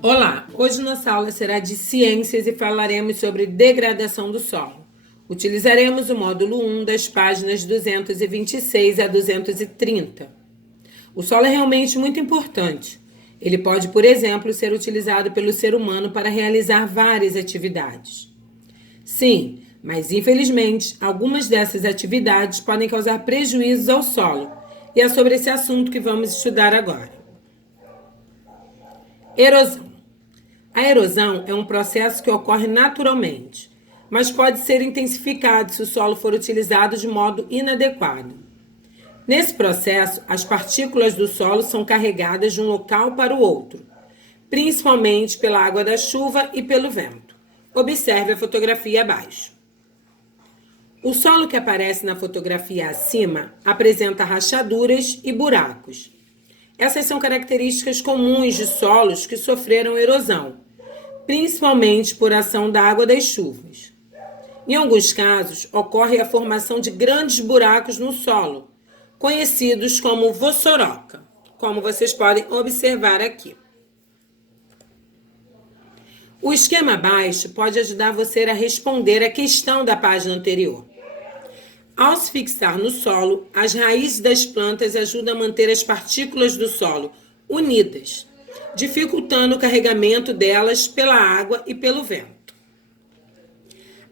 Olá, hoje nossa aula será de ciências e falaremos sobre degradação do solo. Utilizaremos o módulo 1 das páginas 226 a 230. O solo é realmente muito importante. Ele pode, por exemplo, ser utilizado pelo ser humano para realizar várias atividades. Sim, mas infelizmente, algumas dessas atividades podem causar prejuízos ao solo. E é sobre esse assunto que vamos estudar agora. Erosão. A erosão é um processo que ocorre naturalmente, mas pode ser intensificado se o solo for utilizado de modo inadequado. Nesse processo, as partículas do solo são carregadas de um local para o outro, principalmente pela água da chuva e pelo vento. Observe a fotografia abaixo. O solo que aparece na fotografia acima apresenta rachaduras e buracos. Essas são características comuns de solos que sofreram erosão, principalmente por ação da água das chuvas. Em alguns casos, ocorre a formação de grandes buracos no solo, conhecidos como vossoroca, como vocês podem observar aqui. O esquema abaixo pode ajudar você a responder a questão da página anterior. Ao se fixar no solo, as raízes das plantas ajudam a manter as partículas do solo unidas, dificultando o carregamento delas pela água e pelo vento.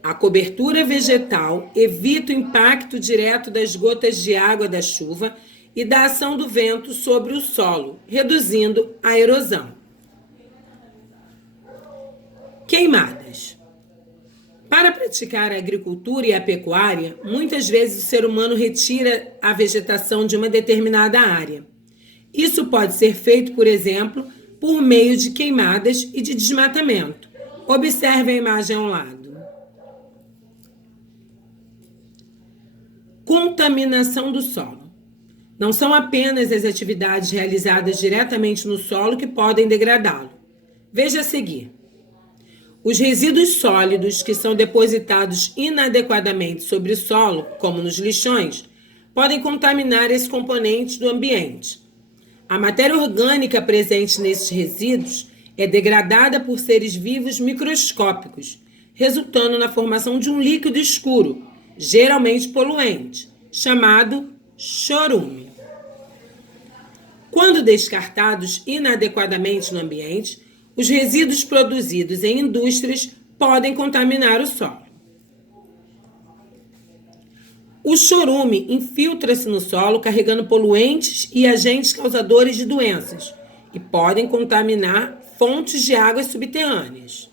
A cobertura vegetal evita o impacto direto das gotas de água da chuva e da ação do vento sobre o solo, reduzindo a erosão. Queimadas. Para praticar a agricultura e a pecuária, muitas vezes o ser humano retira a vegetação de uma determinada área. Isso pode ser feito, por exemplo, por meio de queimadas e de desmatamento. Observe a imagem ao lado. Contaminação do solo. Não são apenas as atividades realizadas diretamente no solo que podem degradá-lo. Veja a seguir. Os resíduos sólidos que são depositados inadequadamente sobre o solo, como nos lixões, podem contaminar esses componentes do ambiente. A matéria orgânica presente nesses resíduos é degradada por seres vivos microscópicos, resultando na formação de um líquido escuro, geralmente poluente, chamado chorume. Quando descartados inadequadamente no ambiente, os resíduos produzidos em indústrias podem contaminar o solo. O chorume infiltra-se no solo carregando poluentes e agentes causadores de doenças e podem contaminar fontes de águas subterrâneas.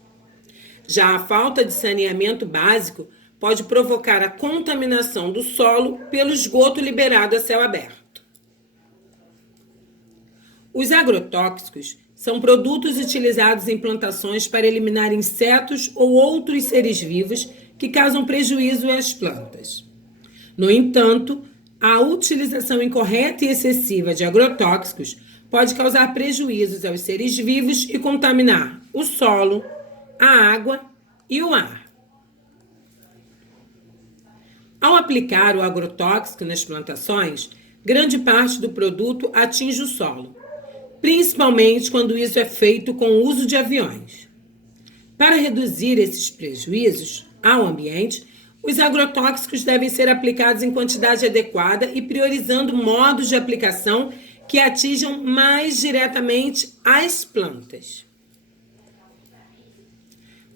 Já a falta de saneamento básico pode provocar a contaminação do solo pelo esgoto liberado a céu aberto. Os agrotóxicos são produtos utilizados em plantações para eliminar insetos ou outros seres vivos que causam prejuízo às plantas. No entanto, a utilização incorreta e excessiva de agrotóxicos pode causar prejuízos aos seres vivos e contaminar o solo, a água e o ar. Ao aplicar o agrotóxico nas plantações, grande parte do produto atinge o solo, principalmente quando isso é feito com o uso de aviões. Para reduzir esses prejuízos ao ambiente, os agrotóxicos devem ser aplicados em quantidade adequada e priorizando modos de aplicação que atinjam mais diretamente as plantas.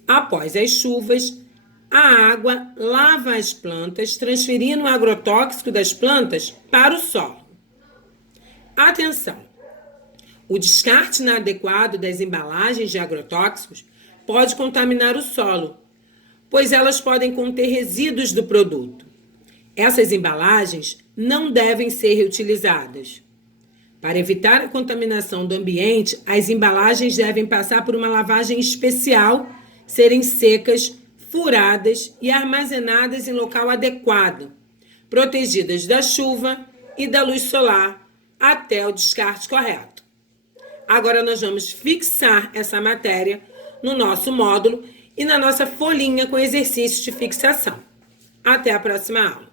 Após as chuvas, a água lava as plantas, transferindo o agrotóxico das plantas para o solo. Atenção! O descarte inadequado das embalagens de agrotóxicos pode contaminar o solo, pois elas podem conter resíduos do produto. Essas embalagens não devem ser reutilizadas. Para evitar a contaminação do ambiente, as embalagens devem passar por uma lavagem especial, serem secas, furadas e armazenadas em local adequado, protegidas da chuva e da luz solar até o descarte correto. Agora nós vamos fixar essa matéria no nosso módulo e na nossa folhinha com exercícios de fixação. Até a próxima aula.